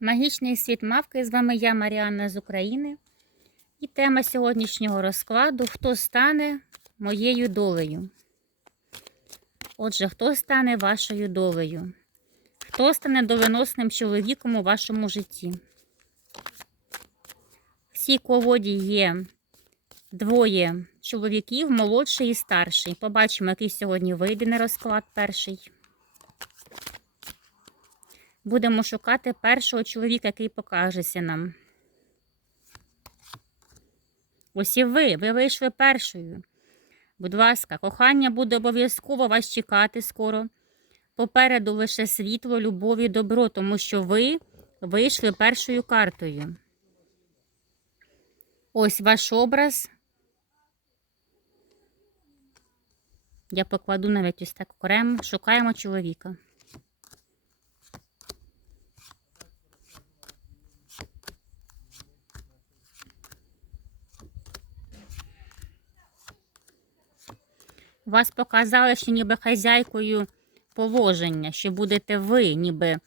Магічний світ мавки. З вами я, Маріанна з України. І тема сьогоднішнього розкладу Хто стане моєю долею? Отже, хто стане вашою долею? Хто стане доленосним чоловіком у вашому житті? В цій колоді є двоє чоловіків, молодший і старший. Побачимо, який сьогодні вийде на розклад перший. Будемо шукати першого чоловіка, який покажеться нам. Ось і ви, ви вийшли першою. Будь ласка, кохання буде обов'язково вас чекати скоро. Попереду лише світло, любов і добро, тому що ви вийшли першою картою. Ось ваш образ. Я покладу навіть ось так окремо. Шукаємо чоловіка. Вас показали, що ніби хазяйкою положення, що будете ви, ніби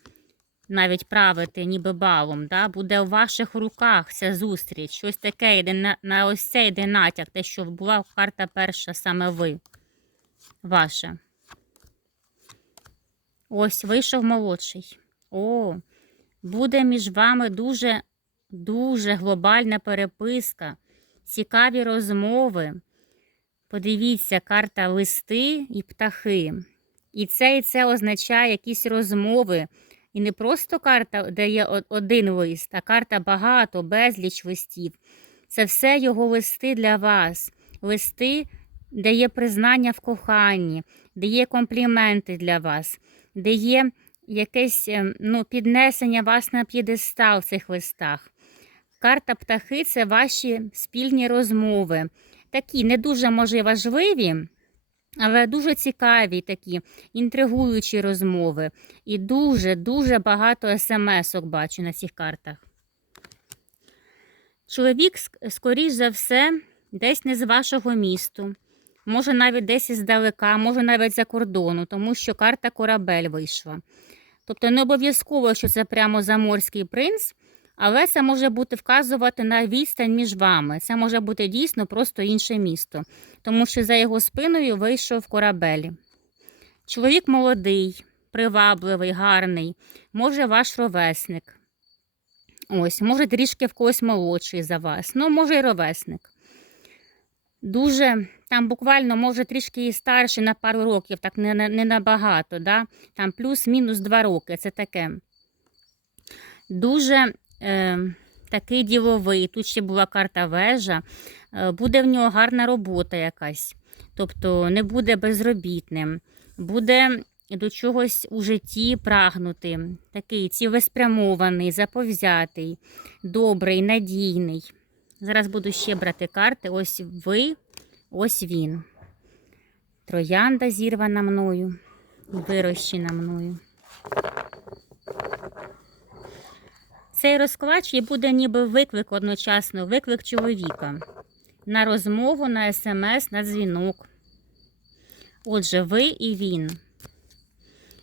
навіть правити, ніби балом. Да? Буде у ваших руках ця зустріч. Щось таке йде на, на ось це йде натяк, те, що була карта перша саме ви. Ваша. Ось вийшов молодший. О, буде між вами дуже, дуже глобальна переписка, цікаві розмови. Подивіться, карта листи і птахи. І це і це означає якісь розмови. І не просто карта, де є один лист, а карта багато, безліч листів. Це все його листи для вас. Листи, де є признання в коханні, де є компліменти для вас, де є якесь ем, ну, піднесення вас на п'єдестал в цих листах. Карта птахи це ваші спільні розмови такі не дуже може важливі, але дуже цікаві такі інтригуючі розмови. І дуже-дуже багато смс-ок бачу на цих картах. Чоловік, скоріш за все, десь не з вашого місту, може навіть десь іздалека, може навіть за кордону, тому що карта корабель вийшла. Тобто не обов'язково, що це прямо заморський принц, але це може бути вказувати на відстань між вами. Це може бути дійсно просто інше місто, тому що за його спиною вийшов корабель. Чоловік молодий, привабливий, гарний, може ваш ровесник. Ось, може трішки в когось молодший за вас, ну, може й ровесник. Дуже, там буквально, може, трішки і старший на пару років, так не не набагато, да? там плюс-мінус два роки, це таке. Дуже е, такий діловий. Тут ще була карта вежа, е, буде в нього гарна робота якась. Тобто не буде безробітним, буде до чогось у житті прагнути. Такий цілеспрямований, заповзятий, добрий, надійний. Зараз буду ще брати карти. Ось ви, ось він. Троянда зірвана мною, вирощена мною. Цей розклад ще буде ніби виклик одночасно, виклик чоловіка. На розмову, на смс, на дзвінок. Отже, ви і він.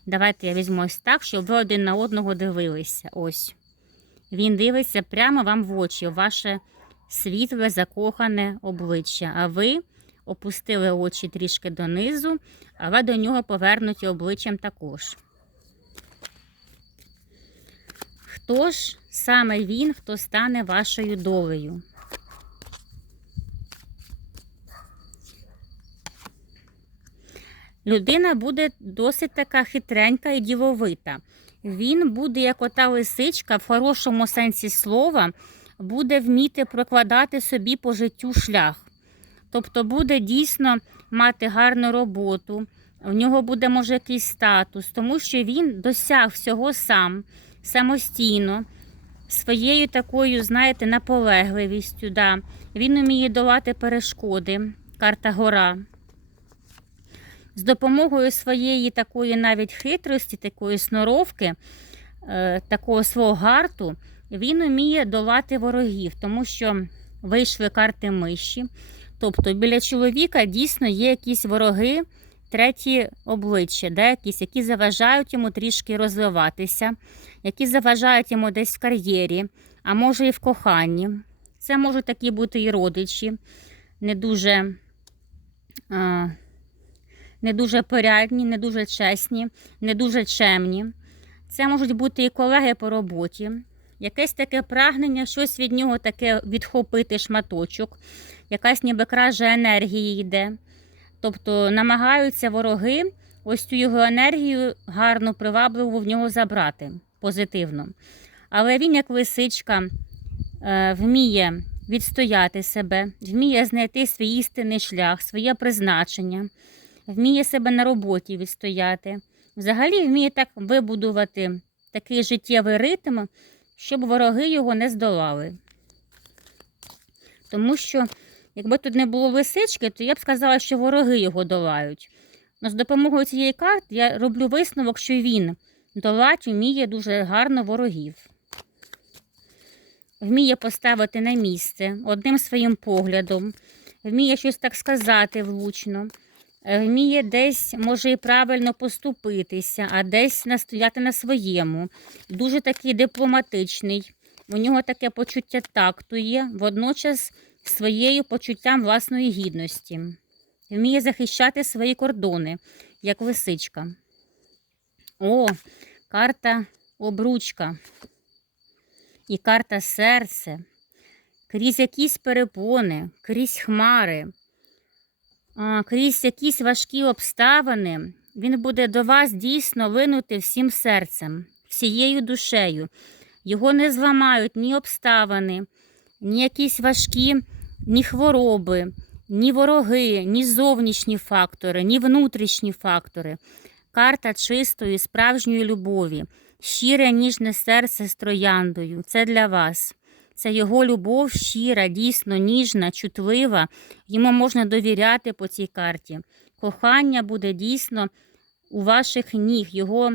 Давайте я візьму ось так, щоб ви один на одного дивилися. Ось. Він дивиться прямо вам в очі, в ваше світле, закохане обличчя. А ви опустили очі трішки донизу, але до нього повернуті обличчям також. Хто ж саме він, хто стане вашою долею? Людина буде досить така хитренька і діловита. Він буде, як ота лисичка, в хорошому сенсі слова, буде вміти прокладати собі по життю шлях. Тобто буде дійсно мати гарну роботу, в нього буде, може, якийсь статус, тому що він досяг всього сам самостійно, своєю такою, знаєте, наполегливістю. Да. Він уміє долати перешкоди, карта гора. З допомогою своєї такої навіть хитрості, такої сноровки, е, такого свого гарту, він уміє долати ворогів, тому що вийшли карти миші. Тобто біля чоловіка дійсно є якісь вороги, треті обличчя, да, якісь, які заважають йому трішки розвиватися, які заважають йому десь в кар'єрі, а може і в коханні. Це можуть такі бути і родичі, не дуже, а, не дуже порядні, не дуже чесні, не дуже чемні. Це можуть бути і колеги по роботі. Якесь таке прагнення, щось від нього таке відхопити шматочок, якась ніби кража енергії йде. Тобто намагаються вороги ось цю його енергію гарно, привабливо в нього забрати позитивно. Але він, як лисичка, е, вміє відстояти себе, вміє знайти свій істинний шлях, своє призначення, вміє себе на роботі відстояти. Взагалі вміє так вибудувати такий життєвий ритм, щоб вороги його не здолали. Тому що, якби тут не було лисички, то я б сказала, що вороги його долають. Но з допомогою цієї карти я роблю висновок, що він долать вміє дуже гарно ворогів. Вміє поставити на місце одним своїм поглядом, вміє щось так сказати влучно, е, вміє десь, може, і правильно поступитися, а десь настояти на своєму. Дуже такий дипломатичний. У нього таке почуття такту є, водночас своєю почуттям власної гідності. Вміє захищати свої кордони, як лисичка. О, карта обручка і карта серце. Крізь якісь перепони, крізь хмари, крізь якісь важкі обставини, він буде до вас дійсно винути всім серцем, всією душею. Його не зламають ні обставини, ні якісь важкі, ні хвороби, ні вороги, ні зовнішні фактори, ні внутрішні фактори. Карта чистої, справжньої любові, щире ніжне серце з трояндою. Це для вас. Це його любов щира, дійсно ніжна, чутлива. Йому можна довіряти по цій карті. Кохання буде дійсно у ваших ніг. Його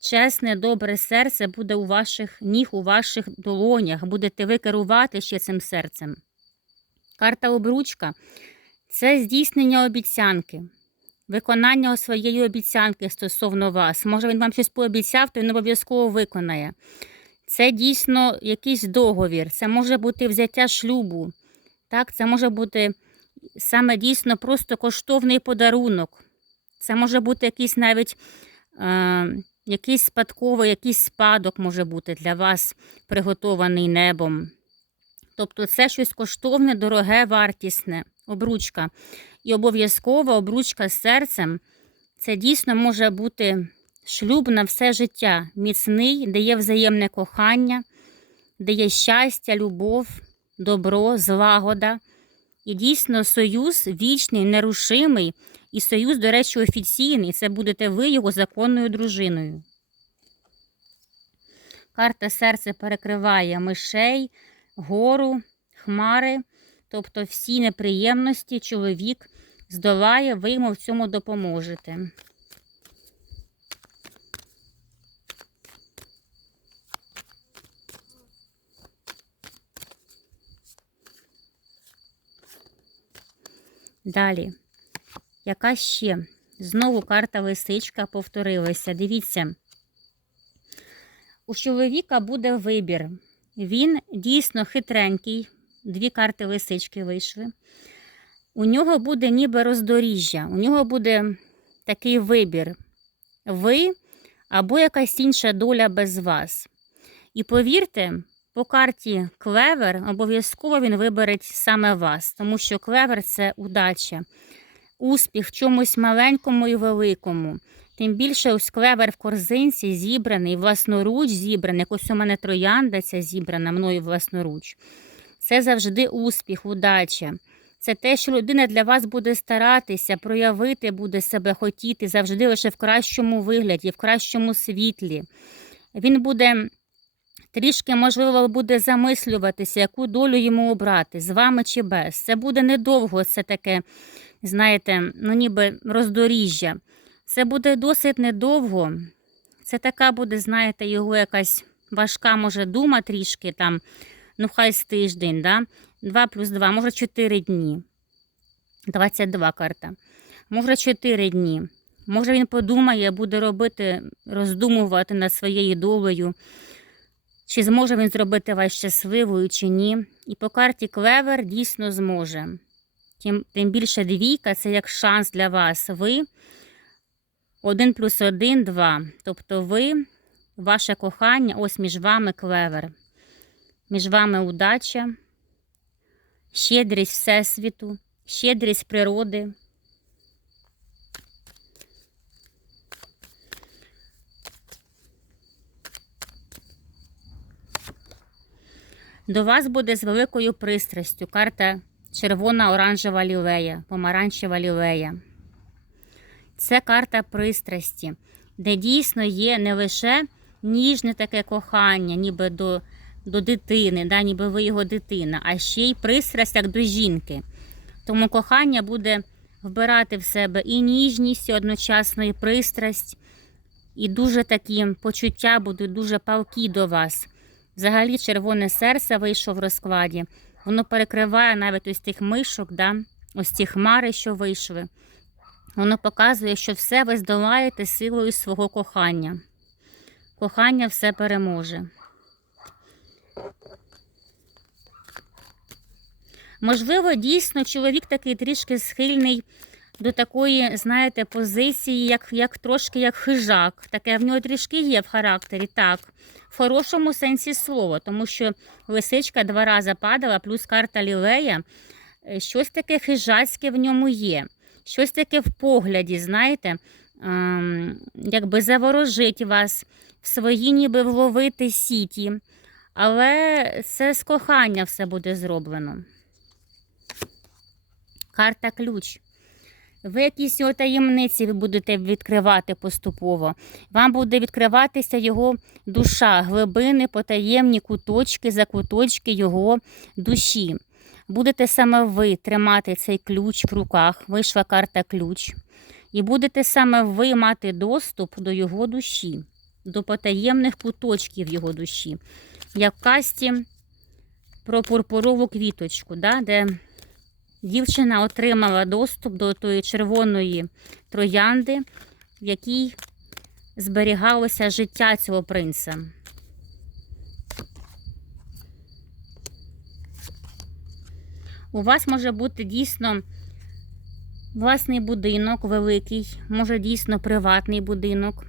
чесне, добре серце буде у ваших ніг, у ваших долонях. Будете ви керувати ще цим серцем. Карта обручка це здійснення обіцянки, виконання своєї обіцянки стосовно вас. Може, він вам щось пообіцяв, то він обов'язково виконає. Це дійсно якийсь договір, це може бути взяття шлюбу. Так, Це може бути саме дійсно просто коштовний подарунок. Це може бути якийсь навіть е, якийсь спадковий, якийсь спадок може бути для вас приготований небом. Тобто це щось коштовне, дороге, вартісне, обручка. І обов'язково обручка з серцем. Це дійсно може бути шлюб на все життя, міцний, де є взаємне кохання, де є щастя, любов, добро, злагода. І дійсно союз вічний, нерушимий, і союз, до речі, офіційний. Це будете ви його законною дружиною. Карта серце перекриває мишей, гору, хмари, тобто всі неприємності чоловік здолає, ви йому в цьому допоможете. Далі. Яка ще? Знову карта лисичка повторилася. Дивіться, у чоловіка буде вибір. Він дійсно хитренький. Дві карти лисички вийшли. У нього буде ніби роздоріжжя, у нього буде такий вибір. Ви або якась інша доля без вас. І повірте, по карті клевер обов'язково він вибере саме вас, тому що клевер це удача, успіх в чомусь маленькому і великому. Тим більше ось клевер в корзинці зібраний, власноруч зібраний, ось у мене троянда ця зібрана мною власноруч. Це завжди успіх, удача. Це те, що людина для вас буде старатися, проявити буде себе хотіти завжди лише в кращому вигляді, в кращому світлі. Він буде трішки, можливо, буде замислюватися, яку долю йому обрати, з вами чи без. Це буде недовго, це таке, знаєте, ну ніби роздоріжжя. Це буде досить недовго. Це така буде, знаєте, його якась важка, може, дума трішки там, ну хай з тиждень, да? 2 плюс 2, може 4 дні. 22 карта. може 4 дні. Може він подумає, буде робити, роздумувати над своєю долею, чи зможе він зробити вас щасливою, чи ні. І по карті клевер дійсно зможе. Тим, тим більше двійка це як шанс для вас. Ви 1 плюс 1 2. Тобто ви, ваше кохання, ось між вами клевер. Між вами удача, щедрість Всесвіту, щедрість природи. До вас буде з великою пристрастю карта червона оранжева лілея, помаранчева лілея. Це карта пристрасті, де дійсно є не лише ніжне таке кохання, ніби до, до дитини, да, ніби ви його дитина, а ще й пристрасть як до жінки. Тому кохання буде вбирати в себе і ніжність, і одночасно і пристрасть, і дуже такі почуття будуть дуже палкі до вас. Взагалі, червоне серце вийшло в розкладі. Воно перекриває навіть ось тих мишок, да? ось ті хмари, що вийшли. Воно показує, що все ви здолаєте силою свого кохання. Кохання все переможе. Можливо, дійсно, чоловік такий трішки схильний до такої, знаєте, позиції, як, як трошки як хижак. Таке в нього трішки є в характері, так. В хорошому сенсі слова, тому що лисичка два рази падала, плюс карта лілея. Е, Щось таке хижацьке в ньому є. Щось таке в погляді, знаєте, ем, якби заворожить вас в свої ніби вловити сіті. Але це з кохання все буде зроблено. Карта ключ. Ви якісь його таємниці будете відкривати поступово. Вам буде відкриватися його душа, глибини, потаємні куточки, закуточки його душі. Будете саме ви тримати цей ключ в руках, вийшла карта ключ. І будете саме ви мати доступ до його душі, до потаємних куточків його душі. Як в касті про пурпурову квіточку, да, де дівчина отримала доступ до тої червоної троянди, в якій зберігалося життя цього принца. У вас може бути дійсно власний будинок великий, може дійсно приватний будинок.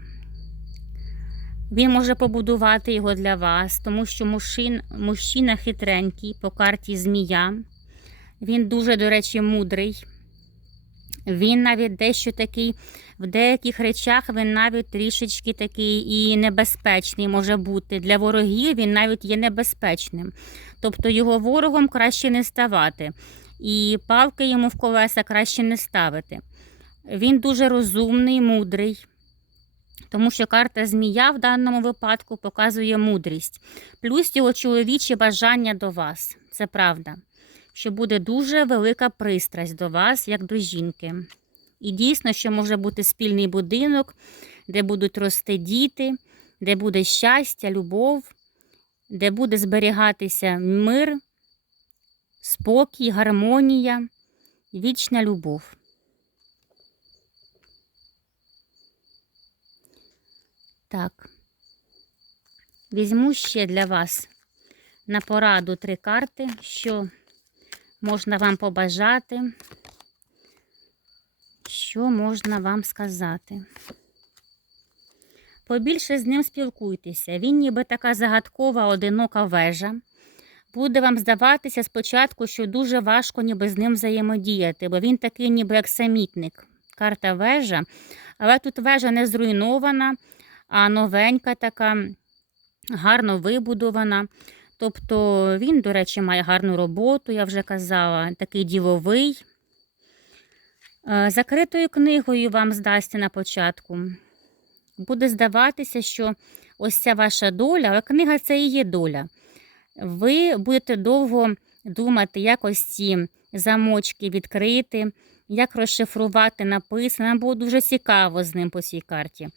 Він може побудувати його для вас, тому що мужчин, мужчина хитренький по карті змія. Він дуже, до речі, мудрий. Він навіть дещо такий, в деяких речах він навіть трішечки такий і небезпечний може бути. Для ворогів він навіть є небезпечним. Тобто його ворогом краще не ставати. І палки йому в колеса краще не ставити. Він дуже розумний, мудрий. Тому що карта змія в даному випадку показує мудрість, плюс його чоловічі бажання до вас. Це правда що буде дуже велика пристрасть до вас, як до жінки. І дійсно, що може бути спільний будинок, де будуть рости діти, де буде щастя, любов, де буде зберігатися мир, спокій, гармонія, вічна любов. Так, візьму ще для вас на пораду три карти, що можна вам побажати, що можна вам сказати. Побільше з ним спілкуйтеся. Він ніби така загадкова, одинока вежа. Буде вам здаватися спочатку, що дуже важко ніби з ним взаємодіяти, бо він такий ніби як самітник. Карта вежа. Але тут вежа не зруйнована, а новенька така, гарно вибудована. Тобто він, до речі, має гарну роботу, я вже казала, такий діловий. Е, закритою книгою вам здасться на початку. Буде здаватися, що ось ця ваша доля, але книга це і є доля. Ви будете довго думати, як ось ці замочки відкрити, як розшифрувати написане. Нам було дуже цікаво з ним по цій карті.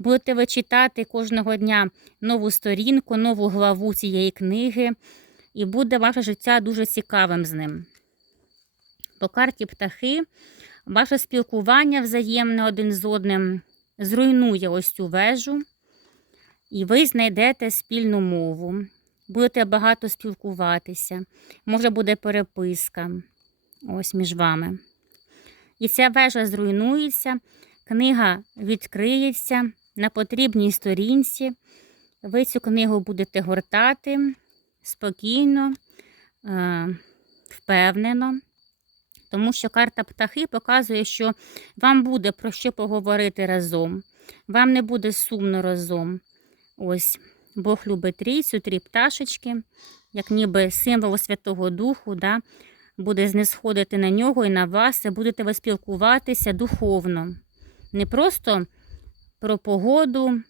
Будете ви читати кожного дня нову сторінку, нову главу цієї книги, і буде ваше життя дуже цікавим з ним. По карті птахи Ваше спілкування взаємне один з одним зруйнує ось цю вежу, і ви знайдете спільну мову. Будете багато спілкуватися, може буде переписка ось між вами. І ця вежа зруйнується, книга відкриється на потрібній сторінці. Ви цю книгу будете гортати спокійно, е, впевнено, тому що карта птахи показує, що вам буде про що поговорити разом. Вам не буде сумно разом. Ось Бог любить трійцю, три пташечки, як ніби символ Святого Духу, да, буде знисходити на нього і на вас, і будете ви спілкуватися духовно. Не просто про погоду,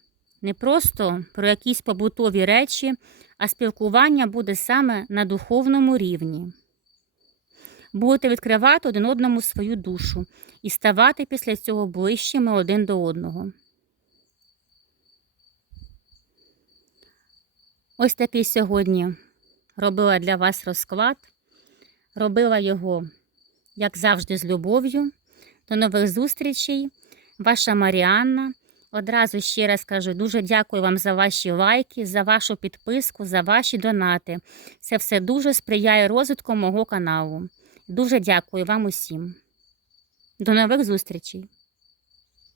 не просто про якісь побутові речі, а спілкування буде саме на духовному рівні. Будете відкривати один одному свою душу і ставати після цього ближчими один до одного. Ось такий сьогодні робила для вас розклад. Робила його, як завжди, з любов'ю. До нових зустрічей. Ваша Маріанна. Одразу ще раз кажу, дуже дякую вам за ваші лайки, за вашу підписку, за ваші донати. Це все дуже сприяє розвитку мого каналу. Дуже дякую вам усім. До нових зустрічей!